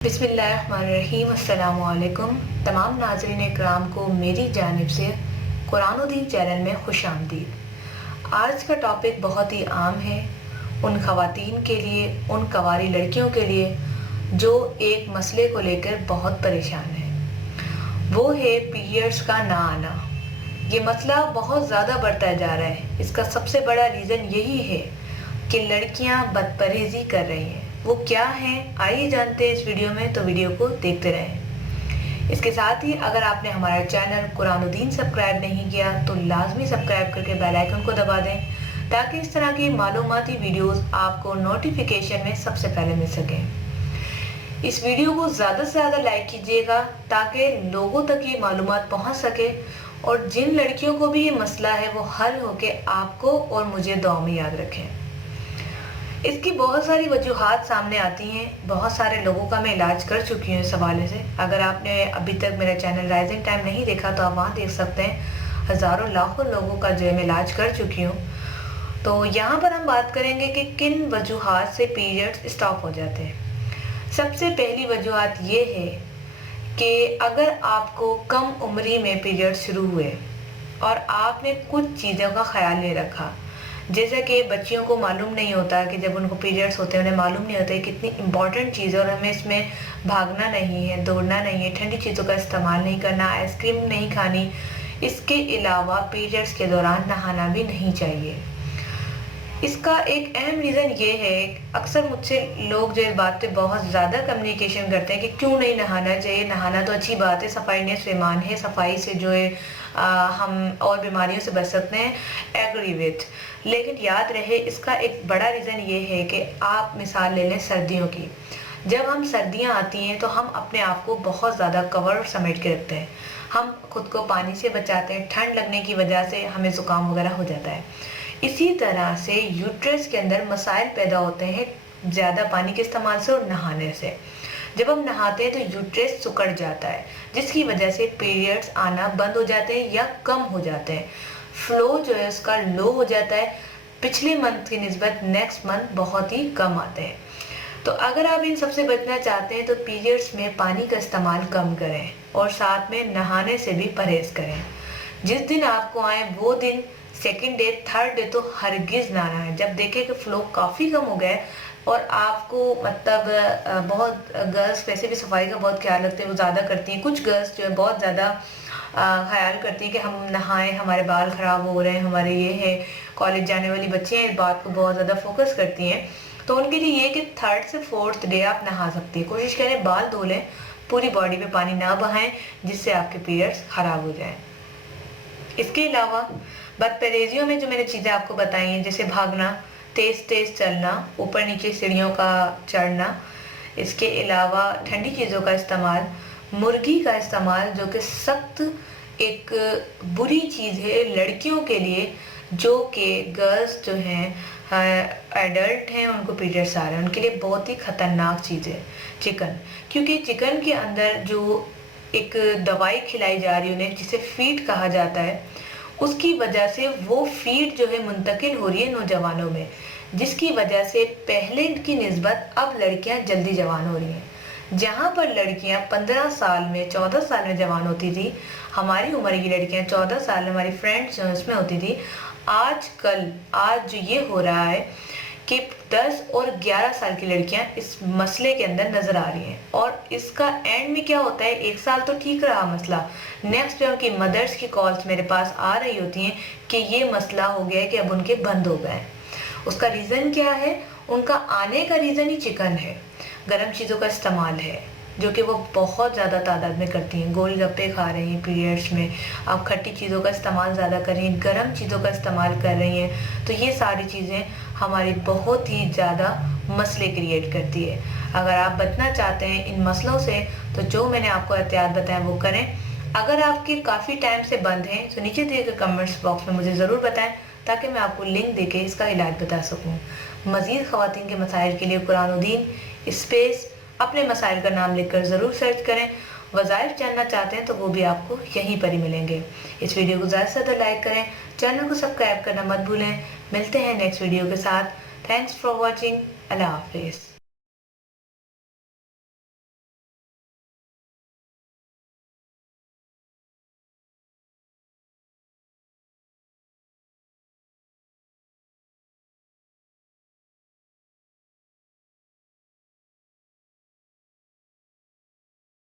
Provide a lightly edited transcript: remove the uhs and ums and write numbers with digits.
बिस्मिल्लाहिर्रहमानिर्रहीम। अस्सलामु अलैकुम। तमाम नाज़रीन इकराम को मेरी जानिब से कुरान दीन चैनल में खुश आमदीद। आज का टॉपिक बहुत ही आम है उन ख़वातीन के लिए, उन कवारी लड़कियों के लिए जो एक मसले को लेकर बहुत परेशान है। वो है पीरियड्स का ना आना। ये मसला बहुत ज़्यादा बढ़ता जा रहा है। इसका सबसे बड़ा रीज़न यही है कि लड़कियां बदपरहेज़ी कर रही हैं। वो क्या है, आइए जानते हैं इस वीडियो में, तो वीडियो को देखते रहें। इसके साथ ही अगर आपने हमारा चैनल कुरानुद्दीन सब्सक्राइब नहीं किया तो लाजमी सब्सक्राइब करके बेल आइकन को दबा दें ताकि इस तरह की मालूमाती वीडियोस आपको नोटिफिकेशन में सबसे पहले मिल सकें। इस वीडियो को ज़्यादा से ज़्यादा लाइक कीजिएगा ताकि लोगों तक ये मालूमात पहुँच सके और जिन लड़कियों को भी ये मसला है वो हल होके आपको और मुझे दुआ में याद रखें। इसकी बहुत सारी वजूहात सामने आती हैं। बहुत सारे लोगों का मैं इलाज कर चुकी हूँ इस हवाले से। अगर आपने अभी तक मेरा चैनल राइजिंग टाइम नहीं देखा तो आप वहाँ देख सकते हैं। हज़ारों लाखों लोगों का जो है मैं इलाज कर चुकी हूँ। तो यहाँ पर हम बात करेंगे कि किन वजूहात से पीरियड्स स्टॉप हो जाते हैं। सबसे पहली वजूहात ये है कि अगर आपको कम उम्री में पीरियड शुरू हुए और आपने कुछ चीज़ों का ख्याल नहीं रखा, जैसा कि बच्चियों को मालूम नहीं होता कि जब उनको पीरियड्स होते हैं उन्हें मालूम नहीं होता है कितनी इम्पॉर्टेंट चीज़ है और हमें इसमें भागना नहीं है, दौड़ना नहीं है, ठंडी चीज़ों का इस्तेमाल नहीं करना, आइसक्रीम नहीं खानी। इसके अलावा पीरियड्स के दौरान नहाना भी नहीं चाहिए। इसका एक अहम रीज़न ये है, अक्सर मुझसे लोग जो इस बात पे बहुत ज़्यादा कम्युनिकेशन करते हैं कि क्यों नहीं नहाना चाहिए। नहाना तो अच्छी बात है, सफाई निस्फ़ ईमान है, सफाई से जो है हम और बीमारियों से बच सकते हैं, एग्री विथ। लेकिन याद रहे इसका एक बड़ा रीज़न ये है कि आप मिसाल ले लें सर्दियों की। जब हम सर्दियाँ आती हैं तो हम अपने आप को बहुत ज़्यादा कवर समेट के रखते हैं। हम खुद को पानी से बचाते हैं, ठंड लगने की वजह से हमें ज़ुकाम वगैरह हो जाता है। इसी तरह से यूट्रस के अंदर मसाइल पैदा होते हैं ज़्यादा पानी के इस्तेमाल से और नहाने से। जब हम नहाते हैं तो यूट्रस सिकुड़ जाता है जिसकी वजह से पीरियड्स आना बंद हो जाते हैं या कम हो जाते हैं। फ्लो जो है उसका लो हो जाता है। पिछले मंथ की निस्बत नेक्स्ट मंथ बहुत ही कम आते हैं। तो अगर आप इन सबसे बचना चाहते हैं तो पीरियड्स में पानी का इस्तेमाल कम करें और साथ में नहाने से भी परहेज़ करें। जिस दिन आपको आए वो दिन सेकेंड डे, थर्ड डे तो हरगिज़ ना नहाएं। जब देखें कि फ़्लो काफ़ी कम हो गया है और आपको मतलब बहुत गर्ल्स वैसे भी सफाई का बहुत ख्याल रखते हैं, वो ज़्यादा करती हैं। कुछ गर्ल्स जो है बहुत ज़्यादा ख्याल करती हैं कि हम नहाएं, हमारे बाल ख़राब हो रहे हैं, हमारे ये है। कॉलेज जाने वाली बच्चियाँ इस बात को बहुत ज़्यादा फोकस करती हैं। तो उनके लिए ये कि थर्ड से फोर्थ डे आप नहा सकती हैं। कोशिश करें बाल धो लें, पूरी बॉडी पे पानी ना बहाएं जिससे आपके पीरियड्स ख़राब हो जाएं। इसके अलावा बदपरहेज़ियों में जो मैंने चीज़ें आपको बताई हैं, जैसे भागना, तेज़ तेज़ चलना, ऊपर नीचे सीढ़ियों का चढ़ना, इसके अलावा ठंडी चीज़ों का इस्तेमाल, मुर्गी का इस्तेमाल जो कि सख्त एक बुरी चीज़ है लड़कियों के लिए, जो कि गर्ल्स जो हैं एडल्ट हैं उनको पीरियड्स आ रहे हैं, उनके लिए बहुत ही ख़तरनाक चीज़ है चिकन। क्योंकि चिकन के अंदर जो एक दवाई खिलाई जा रही है उन्हें, जिसे फीड कहा जाता है, उसकी वजह से वो फीड जो है मुंतकिल हो रही है नौजवानों में, जिसकी वजह से पहले की निस्बत अब लड़कियां जल्दी जवान हो रही हैं। जहां पर लड़कियां 15 साल में, 14 साल में जवान होती थी, हमारी उम्र की लड़कियां 14 साल में, हमारी फ्रेंड्स जो उसमें होती थी, आज जो ये हो रहा है कि 10 और 11 साल की लड़कियां इस मसले के अंदर नज़र आ रही हैं। और इसका एंड में क्या होता है, एक साल तो ठीक रहा मसला, नेक्स्ट डे उनकी मदर्स की कॉल्स मेरे पास आ रही होती हैं कि ये मसला हो गया है कि अब उनके बंद हो गए। उसका रीज़न क्या है? उनका आने का रीज़न ही चिकन है, गर्म चीज़ों का इस्तेमाल है जो कि वो बहुत ज़्यादा तादाद में करती हैं। गोलगप्पे खा रही हैं पीरियड्स में, आप खट्टी चीज़ों का इस्तेमाल ज़्यादा कर रही हैं, गर्म चीज़ों का इस्तेमाल कर रही हैं। तो ये सारी चीज़ें हमारी बहुत ही ज़्यादा मसले क्रिएट करती है। अगर आप बचना चाहते हैं इन मसलों से तो जो मैंने आपको एहतियात बताया वो करें। अगर आपके काफ़ी टाइम से बंद हैं तो नीचे दिए गए कमेंट्स बॉक्स में मुझे ज़रूर बताएं ताकि मैं आपको लिंक देके इसका इलाज बता सकूं। मज़ीद ख़वातीन के मसाइल के लिए कुरानुद्दीन स्पेस अपने मसाइल का नाम लिखकर ज़रूर सर्च करें। वज़ाइफ जानना चाहते हैं तो वो भी आपको यहीं पर ही मिलेंगे। इस वीडियो को ज़्यादा से ज़्यादा लाइक करें, चैनल को सब्सक्राइब करना मत भूलें। मिलते हैं नेक्स्ट वीडियो के साथ। Thanks for watching. अल्लाह हाफिज़।